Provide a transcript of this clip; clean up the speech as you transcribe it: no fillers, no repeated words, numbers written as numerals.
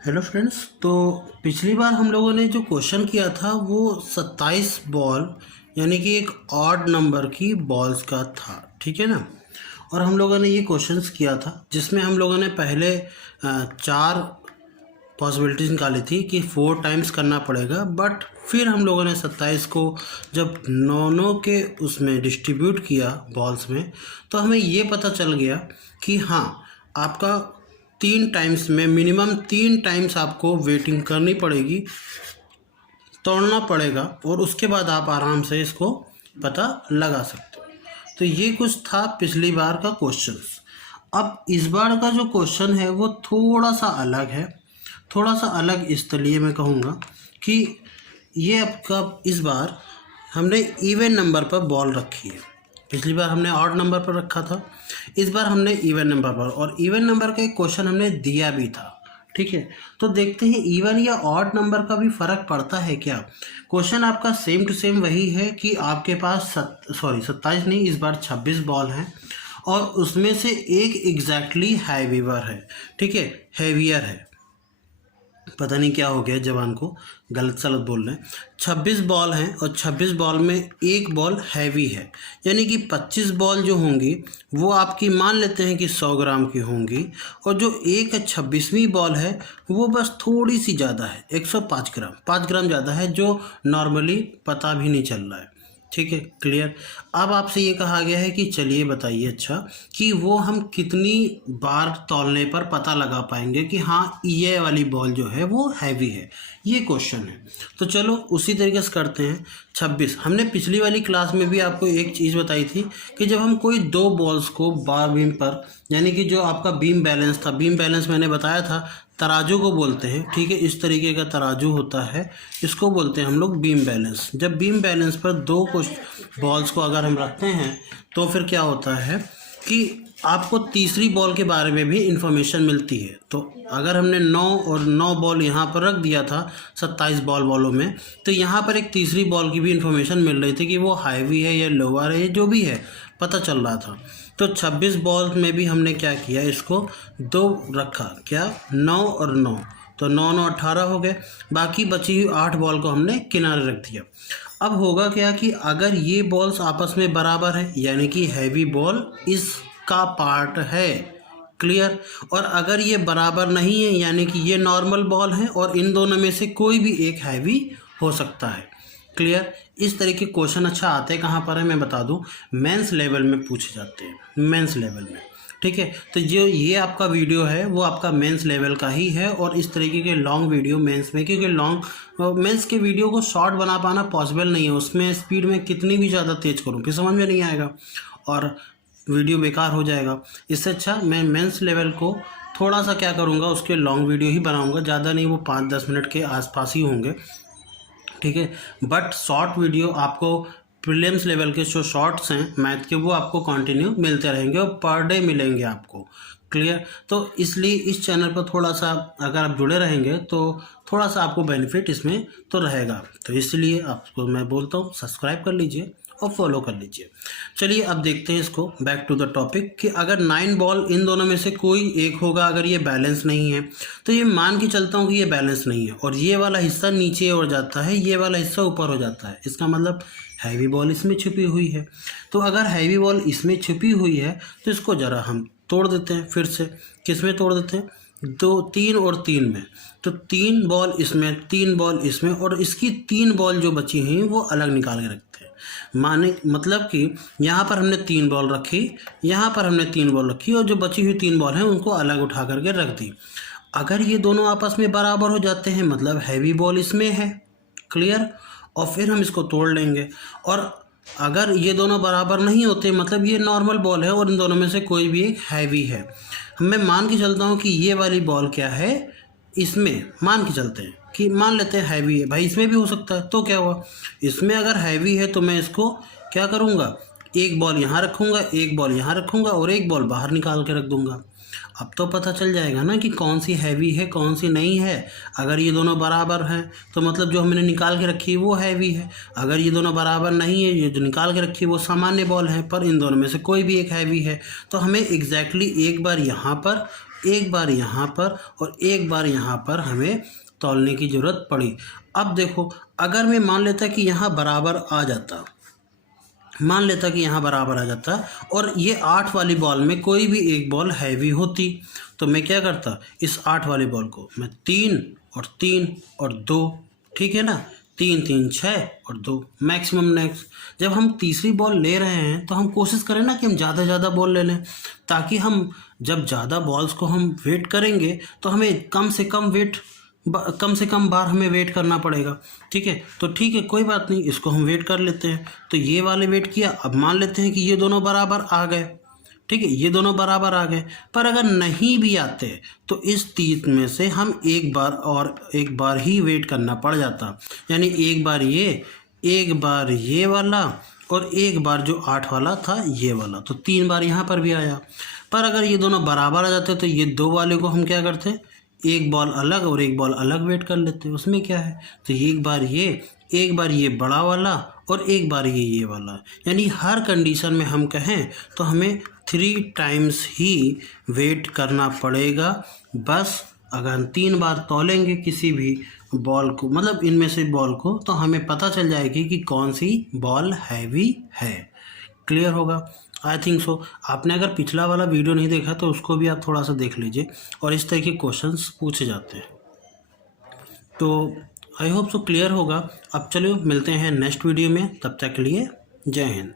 Hello friends. तो पिछली बार हम लोगों ने जो क्वेश्चन किया था वो 27 बॉल यानी कि एक ऑड नंबर की बॉल्स का था, ठीक है ना। और हम लोगों ने ये क्वेश्चंस किया था जिसमें हम लोगों ने पहले चार पॉसिबिलिटीज निकाली थी कि 4 टाइम्स करना पड़ेगा, बट फिर हम लोगों ने 27 को जब नौ के उसमें डिस्ट्रीब्यूट किया बॉल्स में, तो हमें ये पता चल गया कि हाँ, आपका 3 टाइम्स में मिनिमम 3 टाइम्स आपको वेटिंग करनी पड़ेगी, तोड़ना पड़ेगा, और उसके बाद आप आराम से इसको पता लगा सकते हो। तो ये कुछ था पिछली बार का क्वेश्चंस। अब इस बार का जो क्वेश्चन है वो थोड़ा सा अलग है। थोड़ा सा अलग इसलिए मैं कहूँगा कि ये आपका इस बार हमने इवन नंबर पर बॉल रखी है। पिछली बार हमने ऑड नंबर पर रखा था, इस बार हमने इवन नंबर पर, और इवन नंबर का एक क्वेश्चन हमने दिया भी था, ठीक है। तो देखते हैं इवन या ऑड नंबर का भी फ़र्क पड़ता है क्या। क्वेश्चन आपका सेम टू सेम वही है कि आपके पास 27 नहीं, इस बार 26 बॉल हैं और उसमें से एक एग्जैक्टली हैवीवर है, ठीक है, हैवियर है। पता नहीं क्या हो गया जवान को, गलत सलत बोल रहे हैं। 26 बॉल हैं और 26 बॉल में एक बॉल हैवी है, यानी कि 25 बॉल जो होंगी वो आपकी मान लेते हैं कि 100 ग्राम की होंगी, और जो एक 26वीं बॉल है वो बस थोड़ी सी ज़्यादा है, 105 ग्राम, 5 ग्राम ज़्यादा है, जो नॉर्मली पता भी नहीं चल रहा है, ठीक है, क्लियर। अब आपसे ये कहा गया है कि चलिए बताइए अच्छा कि वो हम कितनी बार तौलने पर पता लगा पाएंगे कि हाँ ये वाली बॉल जो है वो हैवी है, ये क्वेश्चन है। तो चलो उसी तरीके से करते हैं। 26 हमने पिछली वाली क्लास में भी आपको एक चीज़ बताई थी कि जब हम कोई दो बॉल्स को बार बीम पर, यानी कि जो आपका बीम बैलेंस था, बीम बैलेंस मैंने बताया था तराजू को बोलते हैं, ठीक है, इस तरीके का तराजू होता है, इसको बोलते हैं हम लोग बीम बैलेंस। जब बीम बैलेंस पर दो कुछ बॉल्स को अगर हम रखते हैं तो फिर क्या होता है कि आपको तीसरी बॉल के बारे में भी इंफॉर्मेशन मिलती है। तो अगर हमने 9 और 9 बॉल यहाँ पर रख दिया था 27 बॉलों में, तो यहाँ पर एक तीसरी बॉल की भी इंफॉर्मेशन मिल रही थी कि वो हाईवी है या लोअर है, जो भी है पता चल रहा था। तो 26 बॉल में भी हमने क्या किया, इसको दो रखा, क्या 9 और 9, तो 9 9 18 हो गए। बाकी बची हुई 8 बॉल को हमने किनारे रख दिया। अब होगा क्या कि अगर ये बॉल्स आपस में बराबर है, यानी कि हैवी बॉल इसका पार्ट है, क्लियर। और अगर ये बराबर नहीं है, यानी कि ये नॉर्मल बॉल है और इन दोनों में से कोई भी एक हैवी हो सकता है, क्लियर। इस तरह के क्वेश्चन अच्छा आते हैं कहाँ पर है मैं बता दूं, मेंस लेवल में पूछे जाते हैं, मेंस लेवल में, ठीक है। तो जो ये आपका वीडियो है वो आपका मेंस लेवल का ही है, और इस तरीके के लॉन्ग वीडियो मेंस में, क्योंकि लॉन्ग मेंस के वीडियो को शॉर्ट बना पाना पॉसिबल नहीं है, उसमें स्पीड में कितनी भी ज़्यादा तेज़ करूँ फिर समझ में नहीं आएगा और वीडियो बेकार हो जाएगा। इससे अच्छा मैं मेंस लेवल को थोड़ा सा क्या करूँगा, उसके लॉन्ग वीडियो ही बनाऊँगा, ज़्यादा नहीं, वो 5-10 मिनट के आसपास ही होंगे, ठीक है। बट शॉर्ट वीडियो आपको प्रीलिम्स लेवल के जो शॉर्ट्स हैं मैथ के, वो आपको कंटिन्यू मिलते रहेंगे और पर डे मिलेंगे आपको, क्लियर। तो इसलिए इस चैनल पर थोड़ा सा अगर आप जुड़े रहेंगे तो थोड़ा सा आपको बेनिफिट इसमें तो रहेगा। तो इसलिए आपको मैं बोलता हूँ सब्सक्राइब कर लीजिए और फॉलो कर लीजिए। चलिए अब देखते हैं इसको, बैक टू द टॉपिक, कि अगर 9 बॉल इन दोनों में से कोई एक होगा, अगर ये बैलेंस नहीं है, तो ये मान के चलता हूँ कि ये बैलेंस नहीं है और ये वाला हिस्सा नीचे हो जाता है, ये वाला हिस्सा ऊपर हो जाता है, इसका मतलब हैवी बॉल इसमें छुपी हुई है। तो अगर हैवी बॉल इसमें छुपी हुई है तो इसको ज़रा हम तोड़ देते हैं फिर से। किस में तोड़ देते हैं, 2 3 और 3 में। तो 3 बॉल इसमें, 3 बॉल इसमें, और इसकी 3 बॉल जो बची हुई वो अलग निकाल के रखते हैं। माने मतलब कि यहाँ पर हमने 3 बॉल रखी, यहाँ पर हमने 3 बॉल रखी, और जो बची हुई 3 बॉल हैं उनको अलग उठा करके रख दी। अगर ये दोनों आपस में बराबर हो जाते हैं मतलब हैवी बॉल इसमें है, क्लियर, और फिर हम इसको तोड़ लेंगे। और अगर ये दोनों बराबर नहीं होते मतलब ये नॉर्मल बॉल है और इन दोनों में से कोई भी एक हैवी है। मैं मान के चलता हूँ कि ये वाली बॉल क्या है, इसमें मान के चलते हैं कि मान लेते हैं हैवी है, भाई इसमें भी हो सकता है, तो क्या हुआ, इसमें अगर हैवी है तो मैं इसको क्या करूँगा, एक बॉल यहाँ रखूँगा, एक बॉल यहाँ रखूँगा और एक बॉल बाहर निकाल के रख दूँगा। अब तो पता चल जाएगा ना कि कौन सी हैवी है कौन सी नहीं है। अगर ये दोनों बराबर हैं तो मतलब जो हमने निकाल के रखी है वो हैवी है, अगर ये दोनों बराबर नहीं है, ये जो निकाल के रखी है वो सामान्य बॉल है, पर इन दोनों में से कोई भी एक हैवी है। तो हमें एग्जैक्टली एक बार यहाँ पर एक बार यहाँ पर और एक बार यहाँ पर हमें तौलने की ज़रूरत पड़ी। अब देखो, अगर मैं मान लेता कि यहाँ बराबर आ जाता, मान लेता कि यहाँ बराबर आ जाता और ये 8 वाली बॉल में कोई भी एक बॉल हैवी होती, तो मैं क्या करता, इस 8 वाली बॉल को मैं 3 और 3 और 2, ठीक है ना, 3 3 6 और 2 मैक्सिमम। नेक्स्ट जब हम तीसरी बॉल ले रहे हैं तो हम कोशिश करें ना कि हम ज़्यादा ज़्यादा बॉल ले लें, ताकि हम जब ज़्यादा बॉल्स को हम वेट करेंगे तो हमें कम से कम बार हमें वेट करना पड़ेगा। ठीक है, तो ठीक है, कोई बात नहीं, इसको हम वेट कर लेते हैं। तो ये वाले वेट किया, अब मान लेते हैं कि ये दोनों बराबर आ गए। ठीक है, ये दोनों बराबर आ गए, पर अगर नहीं भी आते तो इस 30 में से हम एक बार ही वेट करना पड़ जाता, यानी एक बार ये वाला और एक बार जो 8 वाला था ये वाला, तो 3 बार यहाँ पर भी आया। पर अगर ये दोनों बराबर आ जाते तो ये 2 वाले को हम क्या करते, एक बॉल अलग और एक बॉल अलग वेट कर लेते, उसमें क्या है। तो एक बार ये बड़ा वाला और एक बार ये वाला, यानी हर कंडीशन में हम कहें तो हमें 3 टाइम्स ही वेट करना पड़ेगा। बस अगर हम 3 बार तौलेंगे किसी भी बॉल को, मतलब इनमें से बॉल को, तो हमें पता चल जाएगी कि कौन सी बॉल हैवी है। क्लियर होगा, आई थिंक सो। आपने अगर पिछला वाला वीडियो नहीं देखा तो उसको भी आप थोड़ा सा देख लीजिए, और इस तरह के क्वेश्चंस पूछे जाते हैं। तो आई होप सो क्लियर होगा। अब चलो मिलते हैं नेक्स्ट वीडियो में, तब तक के लिए जय हिंद।